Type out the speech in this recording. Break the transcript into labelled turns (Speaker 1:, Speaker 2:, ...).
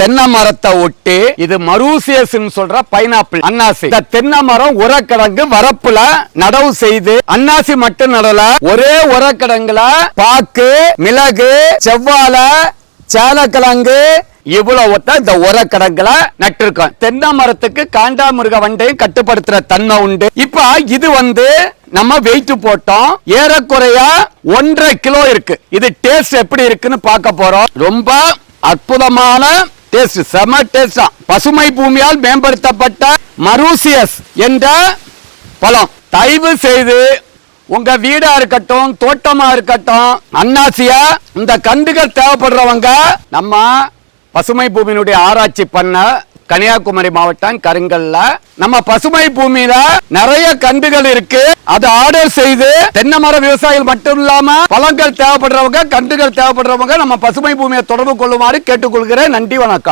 Speaker 1: தென்னை மரத்தை ஒட்டி இது மரூசியஸ் சொல்ற பைனாப்பிள் அன்னாசி. இந்த தென்னை மரம் உரக்கிழங்கு வரப்புல நடவு செய்து அன்னாசி மட்டும் நடல ஒரே உரக்கிழங்குல பாக்கு மிளகு செவ்வாழை சேலக்கிழங்கு இவ்வளவுத்தான் இந்த உரக்கிழங்குல நட்டிருக்கோம். தென்னை மரத்துக்கு காண்டாமிருக வண்டையும் கட்டுப்படுத்துற தன்மை உண்டு. இப்ப இது வந்து நம்ம வெயிட் போட்டோம். ஏறக்குறைய ஒன்றரை கிலோ இருக்கு. இது டேஸ்ட் எப்படி இருக்குன்னு பார்க்க போறோம். ரொம்ப அற்புதமான டேஸ்ட் செம தான் பசுமை பூமியால் மேம்படுத்தப்பட்ட மரூசியஸ் என்ற பழம். தயவு செய்து உங்க வீடா இருக்கட்டும் தோட்டமா இருக்கட்டும் அன்னாசியா இந்த கண்டுகள் தேவைப்படுறவங்க நம்ம பசுமை பூமியினுடைய ஆராய்ச்சி பண்ண கன்னியாகுமரி மாவட்டம் கருங்கல்ல. நம்ம பசுமை பூமியில நிறைய கன்றுகள் இருக்கு. அதை ஆர்டர் செய்து தென்னை மர விவசாயிகள் மட்டும் இல்லாம பழங்கள் தேவைப்படுறவங்க கன்றுகள் தேவைப்படுறவங்க நம்ம பசுமை பூமியை தொடர்பு கொள்ளுமாறு கேட்டுக்கொள்கிறேன். நன்றி வணக்கம்.